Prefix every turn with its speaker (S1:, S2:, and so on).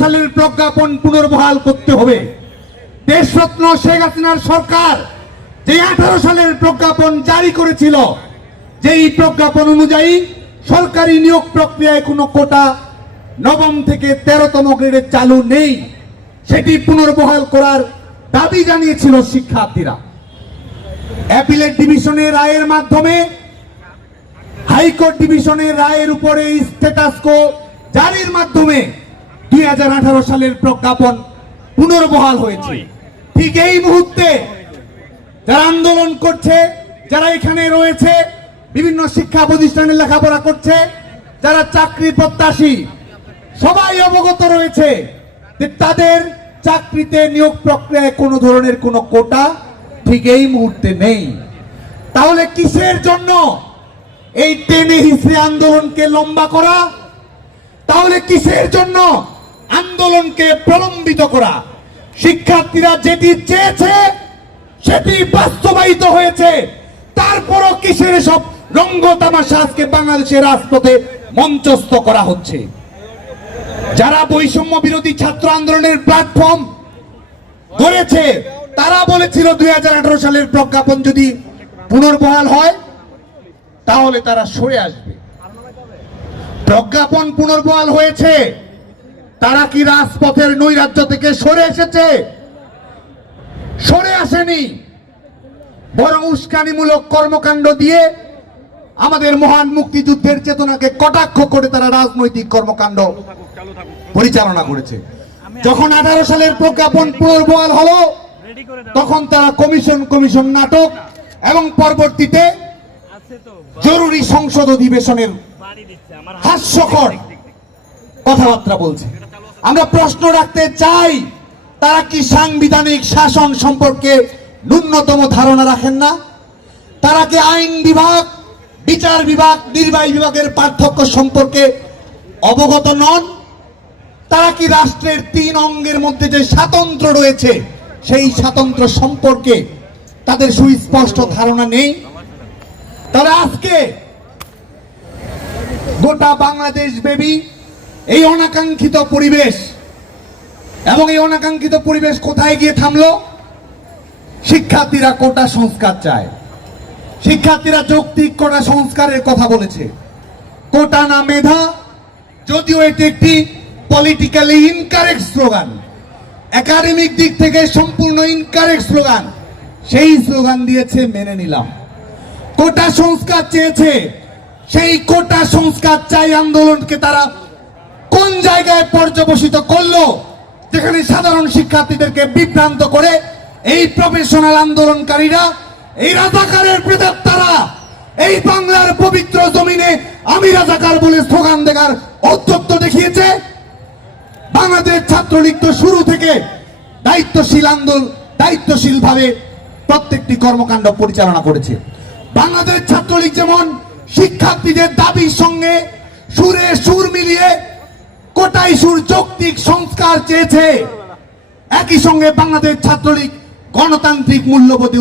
S1: সালের প্রজ্ঞাপন পুনর্বহাল করতে হবে। দেশরত্ন শেখ হাসিনার সরকার যে আঠারো সালের প্রজ্ঞাপন জারি করেছিল, যেই প্রজ্ঞাপন অনুযায়ী সরকারি নিয়োগ প্রক্রিয়ায় কোনো কোটা নবম থেকে তেরোতম গ্রেডে চালু নেই। সেটি পুনর্বহাল করার দাবি জানিয়েছিল শিক্ষার্থীরা। অ্যাপিলেট ডিভিশনের রায়ের মাধ্যমে হাইকোর্ট ডিভিশনের রায়ের উপরে স্ট্যাটাস কো জারির মাধ্যমে দুই হাজার আঠারো সালের প্রজ্ঞাপন পুনর্বহাল হয়েছে। ঠিক এই মুহূর্তে যারা আন্দোলন করছে, যারা এখানে রয়েছে, বিভিন্ন শিক্ষা প্রতিষ্ঠানে লেখাপড়া করছে, যারা চাকরি প্রত্যাশী, সবাই অবগত রয়েছে যে তাদের চাকরিতে নিয়োগ প্রক্রিয়ায় কোনো ধরনের কোনো কোটা ঠিক এই মুহূর্তে নেই। তাহলে কিসের জন্য এই টেনে হিসে আন্দোলনকে লম্বা করা? তাহলে কিসের জন্য আন্দোলনকে প্রলম্বিত করা। শিক্ষার্থীরা যেটি চেয়েছে, সেটি বাস্তবায়িত হয়েছে। তারপরও কিসের সব রঙ্গ তামাশা আজকে বাংলাদেশের রাজপথে মঞ্চস্থ করা হচ্ছে? যারা বৈষম্য বিরোধী ছাত্র আন্দোলনের প্ল্যাটফর্ম গড়েছে, তারা বলেছিল দুই হাজার আঠারো সালের প্রজ্ঞাপন যদি পুনর্বহাল হয়, তাহলে তারা সরে আসবে। প্রজ্ঞাপন পুনর্বহাল হয়েছে। তারা কি রাজপথের নৈরাজ্য থেকে সরে এসেছে? সরে আসেনি। বরং উস্কানিমূলক কর্মকাণ্ড দিয়ে আমাদের মহান মুক্তিযুদ্ধের চেতনাকে কটাক্ষ করে তারা রাজনৈতিক কর্মকাণ্ড পরিচালনা করেছে। যখন আঠারো সালের প্রজ্ঞাপন পুনর্বহাল হলো তখন তারা কমিশন কমিশন নাটক এবং পরবর্তীতে জরুরি সংসদ অধিবেশনের হাস্যকর কথাবার্তা বলছে। আমরা প্রশ্ন রাখতে চাই, তারা কি সাংবিধানিক শাসন সম্পর্কে ন্যূনতম ধারণা রাখেন না? তারা কি আইন বিভাগ, বিচার বিভাগ, নির্বাহী বিভাগের পার্থক্য সম্পর্কে অবগত নন? তারা কি রাষ্ট্রের তিন অঙ্গের মধ্যে যে স্বাতন্ত্র রয়েছে, সেই স্বাতন্ত্র সম্পর্কে তাদের সুস্পষ্ট ধারণা নেই? তারা আজকে গোটা বাংলাদেশ বেবি এই অনাকাঙ্ক্ষিত পরিবেশ এবং এই অনাকাঙ্ক্ষিত পরিবেশ কোথায় গিয়ে থামলো? শিক্ষার্থীরা কোটা সংস্কার চায়। শিক্ষার্থীরা যৌক্তিক কোটা সংস্কারের কথা বলেছে। কোটা না মেধা, যদিও এটি একটি পলিটিক্যালি ইনকারেক্ট স্লোগান একাডেমিক দিক থেকে সম্পূর্ণ ইনকারেক্ট স্লোগান সেই স্লোগান দিয়েছে মেনে নিলাম। কোটা সংস্কার চেয়েছে। সেই কোটা সংস্কার চাই আন্দোলনকে তারা জায়গায় পর্যবসিত করল, যেখানে সাধারণ শিক্ষার্থীদেরকে বিভ্রান্ত করে এই প্রফেশনাল আন্দোলনকারীরা, এই রাজাকারের প্রেতাত্মারা এই বাংলার পবিত্র জমিনে আমি রাজাকার বলে স্লোগান দেখার ঔদ্ধত্য দেখিয়েছে। বাংলাদেশ ছাত্রলীগ তো শুরু থেকে দায়িত্বশীল আন্দোলন দায়িত্বশীল ভাবে প্রত্যেকটি কর্মকাণ্ড পরিচালনা করেছে। বাংলাদেশ ছাত্রলীগ যেমন শিক্ষার্থীদের দাবির সঙ্গে সুরে সুর মিলিয়ে কোটাই সুর যৌক্তিক সংস্কার চেয়েছে। একই সঙ্গে বাংলাদেশ ছাত্রলীগ গণতান্ত্রিক মূল্যবোধে